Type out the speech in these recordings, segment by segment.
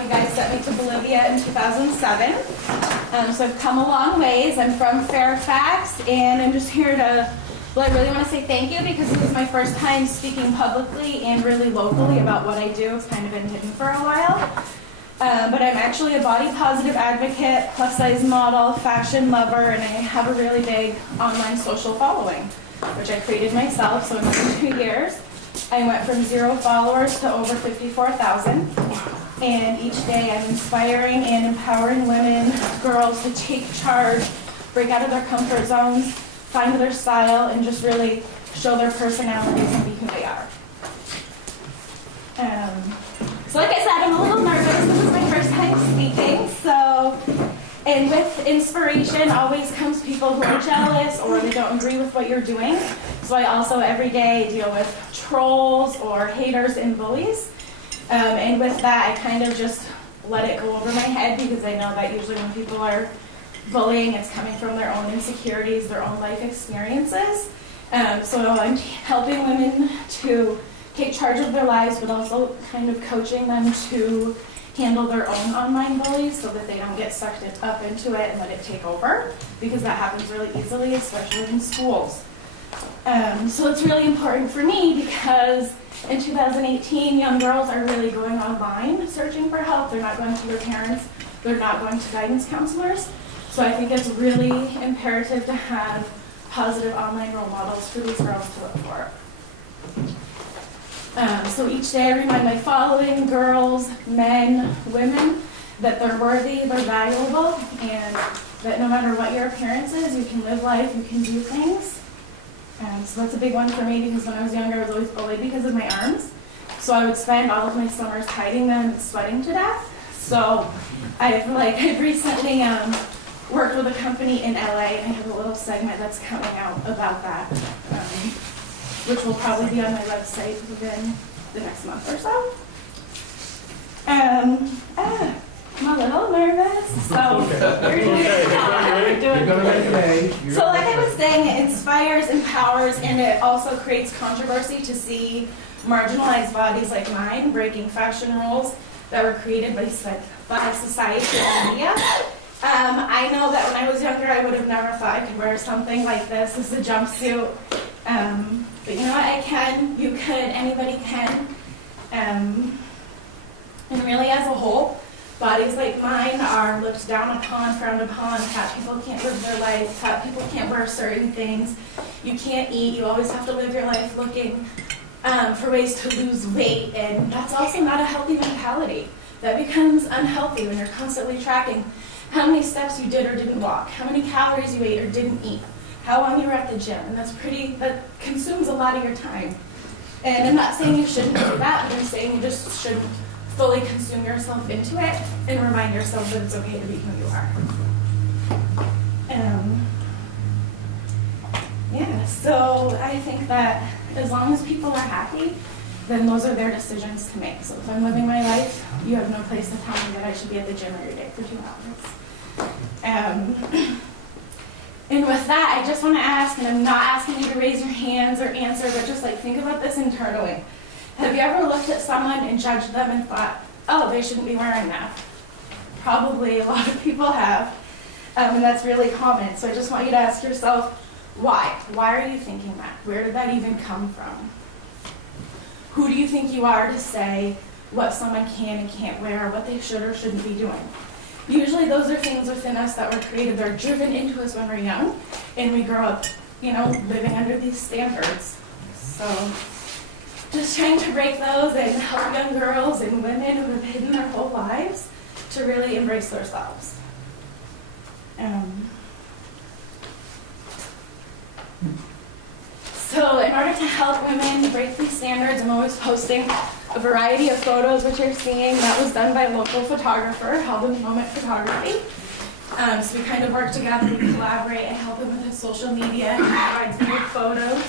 You guys sent me to Bolivia in 2007. So I've come a long ways. I'm from Fairfax, and I'm just here to, well, I really want to say thank you because this is my first time speaking publicly and really locally about what I do. It's kind of been hidden for a while. But I'm actually a body positive advocate, plus size model, fashion lover, and I have a really big online social following, which I created myself. So in under 2 years, I went from 0 followers to over 54,000. And each day I'm inspiring and empowering women, girls to take charge, break out of their comfort zones, find their style, and just really show their personalities and be who they are. So like I said, I'm a little nervous. This is my first time speaking. And with inspiration always comes people who are jealous or they don't agree with what you're doing. So I also every day deal with trolls or haters and bullies. And with that, I kind of just let it go over my head because I know that usually when people are bullying, it's coming from their own insecurities, their own life experiences. So I'm helping women to take charge of their lives, but also kind of coaching them to handle their own online bullies so that they don't get sucked up into it and let it take over, because that happens really easily, especially in schools. So it's really important for me because in 2018, young girls are really going online searching for help. They're not going to their parents. They're not going to guidance counselors. So I think it's really imperative to have positive online role models for these girls to look for. So each day I remind my following, girls, men, women, that they're worthy, they're valuable, and that no matter what your appearance is, you can live life, you can do things. So that's a big one for me because when I was younger, I was always bullied because of my arms. So I would spend all of my summers hiding them and sweating to death. So I've recently worked with a company in LA, and I have a little segment that's coming out about that, which will probably be on my website within the next month or so. I'm a little nervous, so we're doing good. So like I was saying, it inspires, empowers, and it also creates controversy to see marginalized bodies like mine breaking fashion rules that were created by society and media. I know that when I was younger, I would have never thought I could wear something like this. This is a jumpsuit. But you know what, I can, you could, anybody can. And really as a whole, bodies like mine are looked down upon, frowned upon. Fat people can't live their life. Fat people can't wear certain things. You can't eat. You always have to live your life looking for ways to lose weight. And that's also not a healthy mentality. That becomes unhealthy when you're constantly tracking how many steps you did or didn't walk, how many calories you ate or didn't eat, how long you were at the gym. And that consumes a lot of your time. And I'm not saying you shouldn't do that, but I'm saying you just shouldn't fully consume yourself into it and remind yourself that it's okay to be who you are. So I think that as long as people are happy, then those are their decisions to make. So if I'm living my life, you have no place to tell me that I should be at the gym every day for 2 hours. And with that, I just want to ask, and I'm not asking you to raise your hands or answer, but just think about this internally. Have you ever looked at someone and judged them and thought, oh, they shouldn't be wearing that? Probably a lot of people have, and that's really common. So I just want you to ask yourself, why? Why are you thinking that? Where did that even come from? Who do you think you are to say what someone can and can't wear, what they should or shouldn't be doing? Usually those are things within us that were created, they're driven into us when we're young, and we grow up, living under these standards. So just trying to break those and help young girls and women who have hidden their whole lives to really embrace themselves. So in order to help women break these standards, I'm always posting a variety of photos, which you're seeing. That was done by a local photographer, Albans Moment Photography. So we kind of work together, we collaborate, I help him with his social media, he provides me with photos.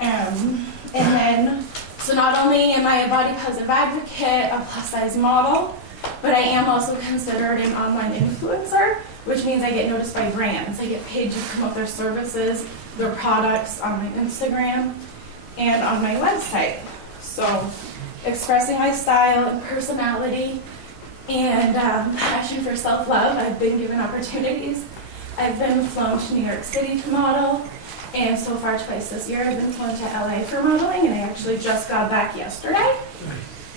And then, so not only am I a body positive advocate, a plus size model, but I am also considered an online influencer, which means I get noticed by brands. I get paid to promote their services, their products on my Instagram and on my website. So expressing my style and personality and passion for self-love. I've been given opportunities. I've been flown to New York City to model, and so far twice this year I've been flown to LA for modeling, and I actually just got back yesterday.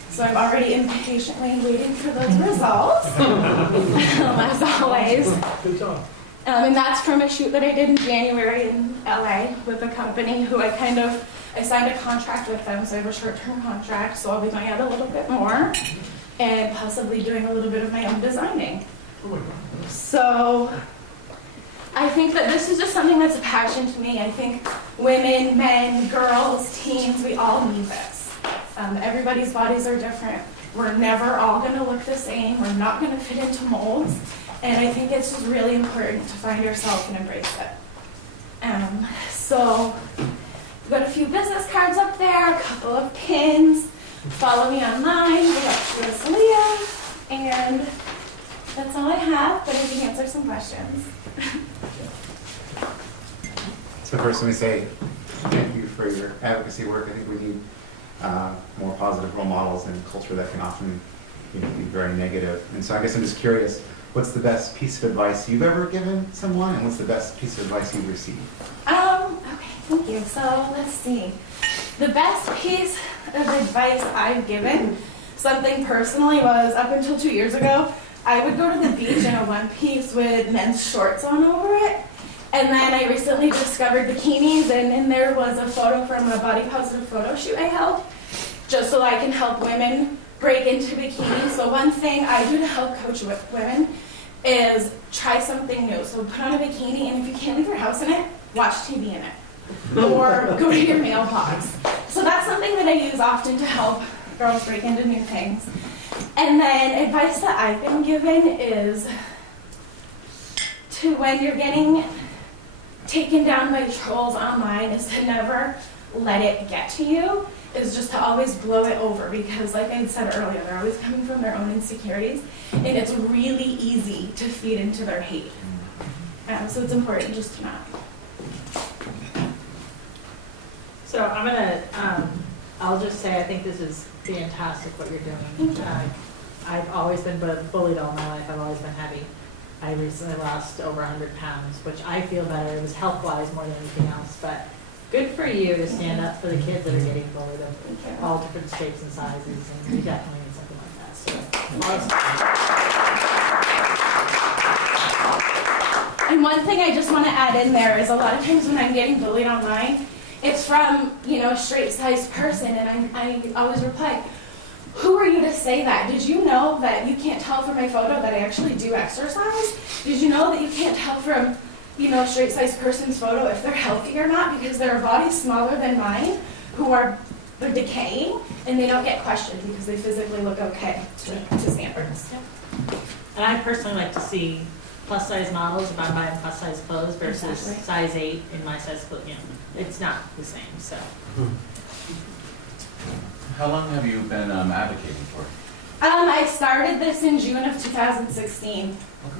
So I'm already impatiently waiting for those results, as always. Good job. And that's from a shoot that I did in January in LA with a company who I signed a contract with them, so I have a short-term contract, so I'll be going out a little bit more and possibly doing a little bit of my own designing. Oh my God. So I think that this is just something that's a passion to me. I think women, men, girls, teens, we all need this. Everybody's bodies are different. We're never all going to look the same. We're not going to fit into molds. And I think it's just really important to find yourself and embrace it. So we've got a few business cards up there, a couple of pins. Follow me online. We got Leah, and that's all I have, but I can answer some questions. So first, let me say thank you for your advocacy work. I think we need more positive role models in a culture that can often be very negative. And so I guess I'm just curious, what's the best piece of advice you've ever given someone, and what's the best piece of advice you've received? Okay, thank you. So let's see. The best piece of advice I've given, something personally, was up until 2 years ago, I would go to the beach in a one piece with men's shorts on over it. And then I recently discovered bikinis, and there was a photo from a body positive photo shoot I held, just so I can help women break into bikinis. So one thing I do to help coach women is try something new. So put on a bikini, and if you can't leave your house in it, watch TV in it. Or go to your mailbox. So that's something that I use often to help girls break into new things. And then advice that I've been given is to, when you're getting taken down by trolls online, is to never let it get to you, is just to always blow it over, because like I said earlier, they're always coming from their own insecurities, and it's really easy to feed into their hate. So it's important just to not. So I'm gonna, I'll just say I think this is fantastic what you're doing. I've always been bullied all my life. I've always been heavy. I recently lost over 100 pounds, which I feel better. It was health-wise more than anything else. But good for you to stand up for the kids that are getting bullied of all different shapes and sizes, and you definitely need something like that. So, and one thing I just want to add in there is, a lot of times when I'm getting bullied online, it's from, a straight-sized person, and I always reply, who are you to say that? Did you know that you can't tell from my photo that I actually do exercise? Did you know that you can't tell from, a straight-sized person's photo if they're healthy or not, because their body's smaller than mine, they're decaying, and they don't get questioned because they physically look okay to standards. and I personally like to see plus-size models if I'm buying plus-size clothes versus size 8 in my size clothes. It's not the same. So. How long have you been advocating for? I started this in June of 2016. Okay.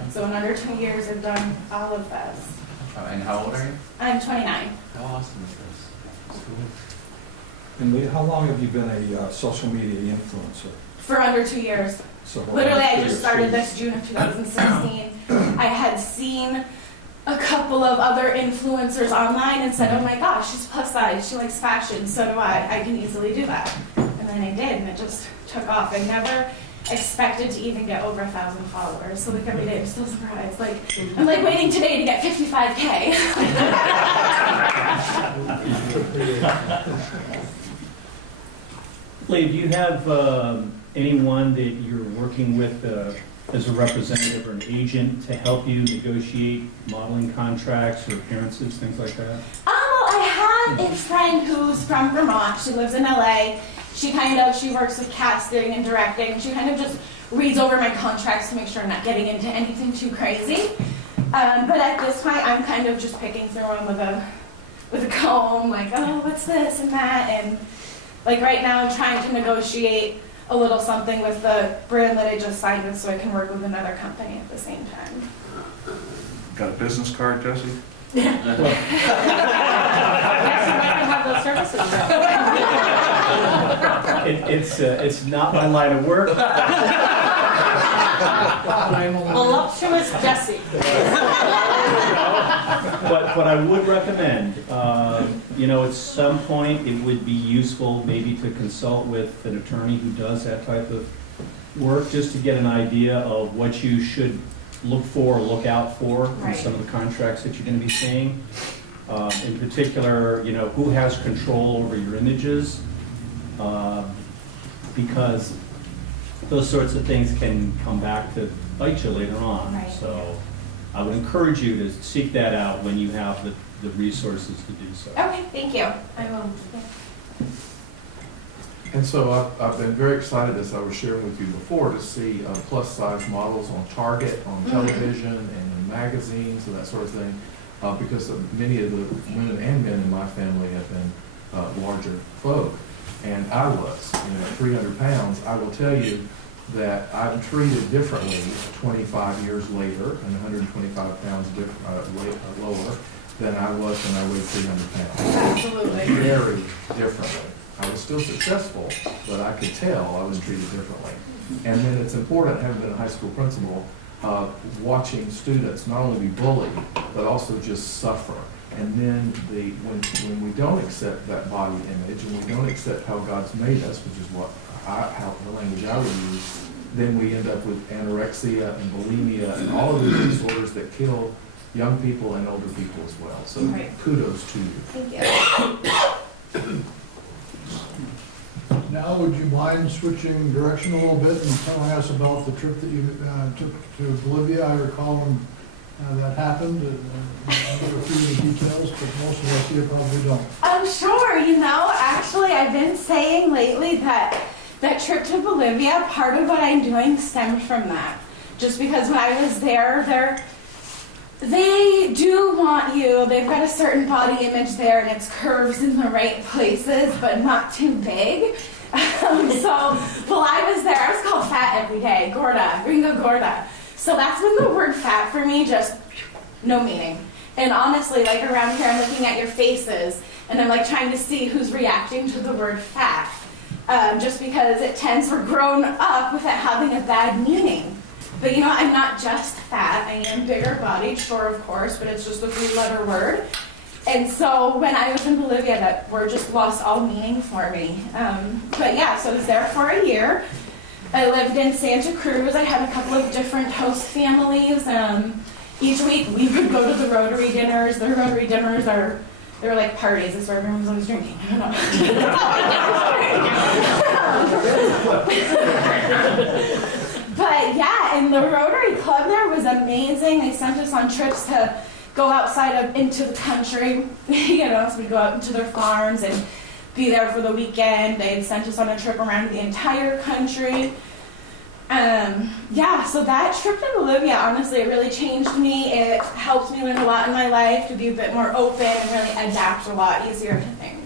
So in under 2 years, I've done all of this. And how old are you? I'm 29. How awesome is this? And Leah, how long have you been a social media influencer? For under 2 years. So Literally, I just started this June of 2016. I had seen a couple of other influencers online and said, oh my gosh, she's plus size, she likes fashion, so do I can easily do that. And then I did, and it just took off. I never expected to even get over 1,000 followers, so like every day I'm still surprised. I'm waiting today to get 55K. Leah, do you have anyone that you're working with as a representative or an agent to help you negotiate modeling contracts or appearances, things like that? I have a friend who's from Vermont. She lives in LA. She works with casting and directing. She kind of just reads over my contracts to make sure I'm not getting into anything too crazy. But at this point, I'm kind of just picking through them with a comb, oh, what's this and that, and right now I'm trying to negotiate a little something with the brand that I just signed with, so I can work with another company at the same time. Got a business card, Jesse? Yes, you might have those services. It's not my line of work. Voluptuous Jesse. But I would recommend, you know, at some point, it would be useful maybe to consult with an attorney who does that type of work, just to get an idea of what you should look for or look out for in Right. some of the contracts that you're going to be seeing. In particular, you know, who has control over your images, because those sorts of things can come back to bite you later on. Right. So I would encourage you to seek that out when you have the resources to do so. Okay, thank you. I will. And so I've been very excited, as I was sharing with you before, to see plus-size models on Target, on television, and in magazines, and that sort of thing, because many of the women and men in my family have been larger folk. And I was, 300 pounds. I will tell you that I'm treated differently 25 years later and 125 pounds lower than I was when I weighed 300 pounds. Absolutely. Very differently. I was still successful, but I could tell I was treated differently. And then it's important, having been a high school principal, watching students not only be bullied, but also just suffer. And then when we don't accept that body image, and we don't accept how God's made us, which is how the language I would use, then we end up with anorexia and bulimia and all of these disorders that kill young people and older people as well. So Right. kudos to you. Thank you. Now, would you mind switching direction a little bit and telling us about the trip that you took to Bolivia? I recall when that happened. I'll give a few of the details, but most of us here probably don't. I'm sure, actually I've been saying lately that that trip to Bolivia, part of what I'm doing stemmed from that. Just because when I was there, they do want you, they've got a certain body image there and it's curves in the right places, but not too big. So while I was there, I was called fat every day, gorda, gringo gorda. So that's when the word fat for me just, no meaning. And honestly, like around here, I'm looking at your faces and I'm like trying to see who's reacting to the word fat. Just because it tends, we're grown up with it having a bad meaning. But I'm not just fat. I am bigger bodied, sure, of course, but it's just a 3-letter word. And so when I was in Bolivia, that word just lost all meaning for me. But yeah, so I was there for a year. I lived in Santa Cruz. I had a couple of different host families. Each week we would go to the Rotary dinners. The Rotary dinners they're like parties. It's where everyone's always drinking. I don't know. But yeah, and the Rotary Club there was amazing. They sent us on trips to go outside into the country, so we'd go out into their farms and be there for the weekend. They had sent us on a trip around the entire country. Yeah, so that trip to Bolivia, honestly, it really changed me. It helped me learn a lot in my life, to be a bit more open and really adapt a lot easier to things.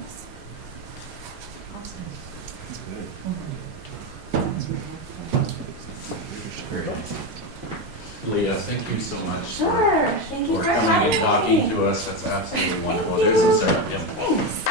Leah, thank you so much. Sure, thank you For for coming having and talking me. to us. That's absolutely wonderful. Thank There's you. some syrup. Yep. Thanks.